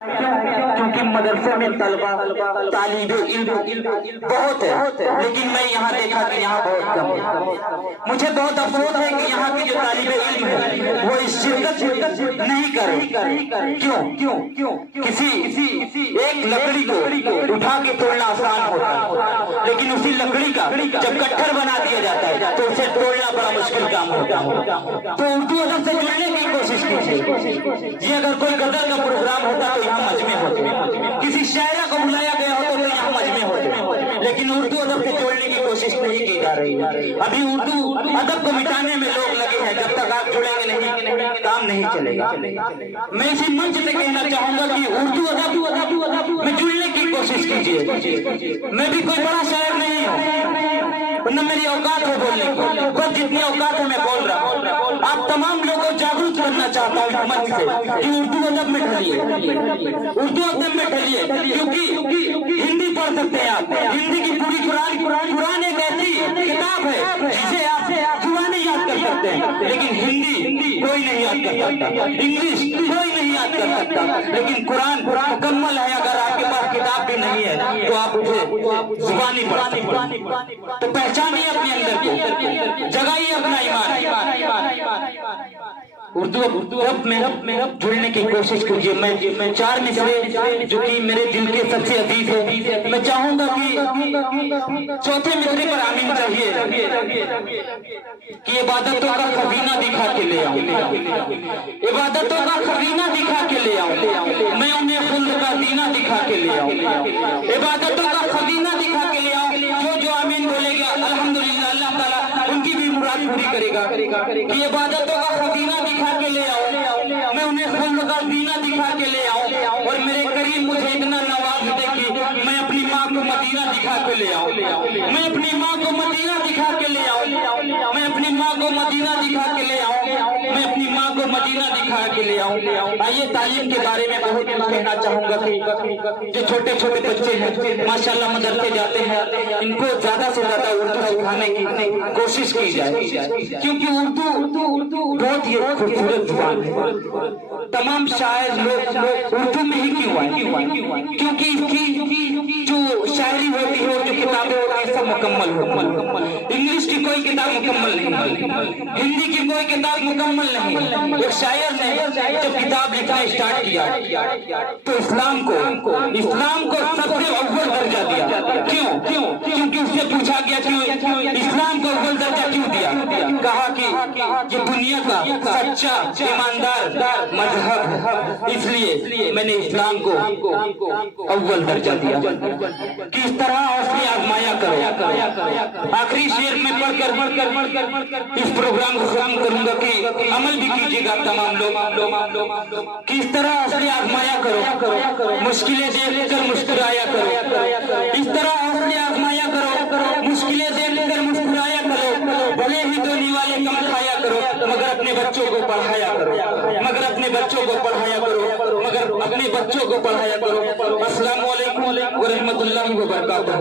کیونکہ مدرسے میں طلبہ طالب علم بہت ہے، لیکن میں یہاں دیکھا کہ یہاں بہت کم ہے۔ مجھے بہت افسوس ہے کہ یہاں کی جو طالب علم ہے وہ اس شرکت نہیں کرے۔ کیوں؟ کسی ایک لکڑی کو اٹھا کے توڑنا آسان ہوتا ہے، لیکن اسی لکڑی کا جب گٹھر بنا دیا جاتا ہے تو اسے توڑنا بڑا مشکل کام ہوتا ہے۔ تو اردو ادب سے جڑنے کی کوشش کیجیے۔ جی اگر کوئی غزل کا پروگرام ہوتا تو یہاں مجمع ہوتے، کسی شاعرہ کو بلایا گیا ہوتا تو یہاں مجمع ہوتے، لیکن اردو ادب سے جوڑنے کی کوشش نہیں کی جا رہی ہے۔ ابھی اردو ادب کو مٹانے میں لوگ لگے ہیں، جب تک آپ جڑیں گے نہیں کام نہیں چلے گا۔ میں اسی منچ سے کہنا چاہوں گا کہ اردو ادب میں جڑنے کی کوشش کیجیے۔ میں بھی کوئی بڑا شاعر نہیں ہوں، نہ میری اوقات ہے بولنے کی، بس جتنی اوقات ہے میں بول رہا ہوں۔ آپ تمام لوگوں کو جاگرک کرنا چاہتا ہوں منچ سے کہ اردو ادب میں ڈھلیے، اردو ادب میں ڈھلیے، کیونکہ ہندی پڑھ سکتے ہیں آپ، ہندی کی پوری قرآن ایک ایسی کتاب ہے جسے آپ زبانیں یاد کر سکتے ہیں، لیکن ہندی کوئی نہیں یاد کر سکتا، انگلش کوئی نہیں یاد کر سکتا، لیکن قرآن مکمل ہے۔ اگر آپ کے پاس کتاب بھی نہیں ہے تو آپ اسے زبانی پڑھیں، تو پہچانیے اپنے اندر کو، جگائیے اپنا ایمان۔ اردو ادب میں جڑنے کی کوشش کیجیے۔ میں چار مصرے جو کہ میرے دل کے سب سے عزیز ہے، میں چاہوں گا کہ چوتھے مصرے پر آمین چاہیے کہ عبادتوں کا خزینہ دکھا کے لے آؤں، عبادتوں کا خزینہ دکھا کے لے آؤں، میں انہیں خلد کا زینہ دکھا کے لے آؤں، عبادتوں کا خزینہ دکھا کے لے آؤں۔ جو آمین بولے گا الحمدللہ اللہ تعالیٰ ان کی بھی مراد پوری کرے گا۔ کہ عبادتوں کا خزینہ دکھا کے لے آؤں، میں انہیں خلد کا زینہ دکھا کے لے آؤں، اور میرے کریم مجھے اتنا نواز دے کہ میں اپنی ماں کو مدینہ دکھا کے لے آؤں، میں اپنی ماں کو مدینہ دکھا کے لے آؤں، میں اپنی ماں کو مدینہ دکھا کے لے آؤں، میں اپنی ماں کو مدینہ دکھا کے لے آؤں۔ آئیے تعلیم کے بارے میں بہت کہنا چاہوں گا کہ جو چھوٹے چھوٹے بچے ہیں ماشاءاللہ مدرسے جاتے ہیں، ان کو زیادہ سے زیادہ اردو سکھانے کی کوشش کی جائے، کیونکہ اردو بہت ہی خوبصورت زبان ہے۔ تمام شاعر لوگ اردو میں ہی کیوں آئے؟ کیونکہ اس کی جو شاعری ہوتی ہے، جو کتابیں ہوتی ہیں سب مکمل ہوتی، انگلش کی کوئی کتاب مکمل نہیں، ہندی کی کوئی کتاب مکمل نہیں۔ ایک شاعر نے جب کتاب لکھنا اسٹارٹ کیا تو اسلام کو سب سے اول درجہ دیا۔ کیوں؟ کیونکہ اس سے پوچھا گیا کہ اسلام کو اول درجہ کیوں دیا؟ کہا کہ یہ دنیا کا سچا ایماندار مذہب، اس لیے میں نے اسلام کو اول درجہ دیا۔ کس طرح حوصلے آزمایا کرو۔ آخری شعر میں پڑھ کر اس پروگرام کو ختم کروں گا کہ عمل بھی کیجیے گا تمام لوگ۔ کس طرح حوصلے آزمایا کرو، مشکلیں دیکھ کر مسکرایا کرو، اس طرح حوصلے آزمایا کرو، مشکلیں دیکھ کر مسکرایا کرو، بھلے ہی دھونے والے کم کھایا کرو، مگر اپنے بچوں کو پڑھایا کرو، مگر اپنے بچوں کو پڑھایا کرو، مگر اپنے بچوں کو پڑھایا کرو۔ السلام علیکم ورحمۃ اللہ وبرکاتہ۔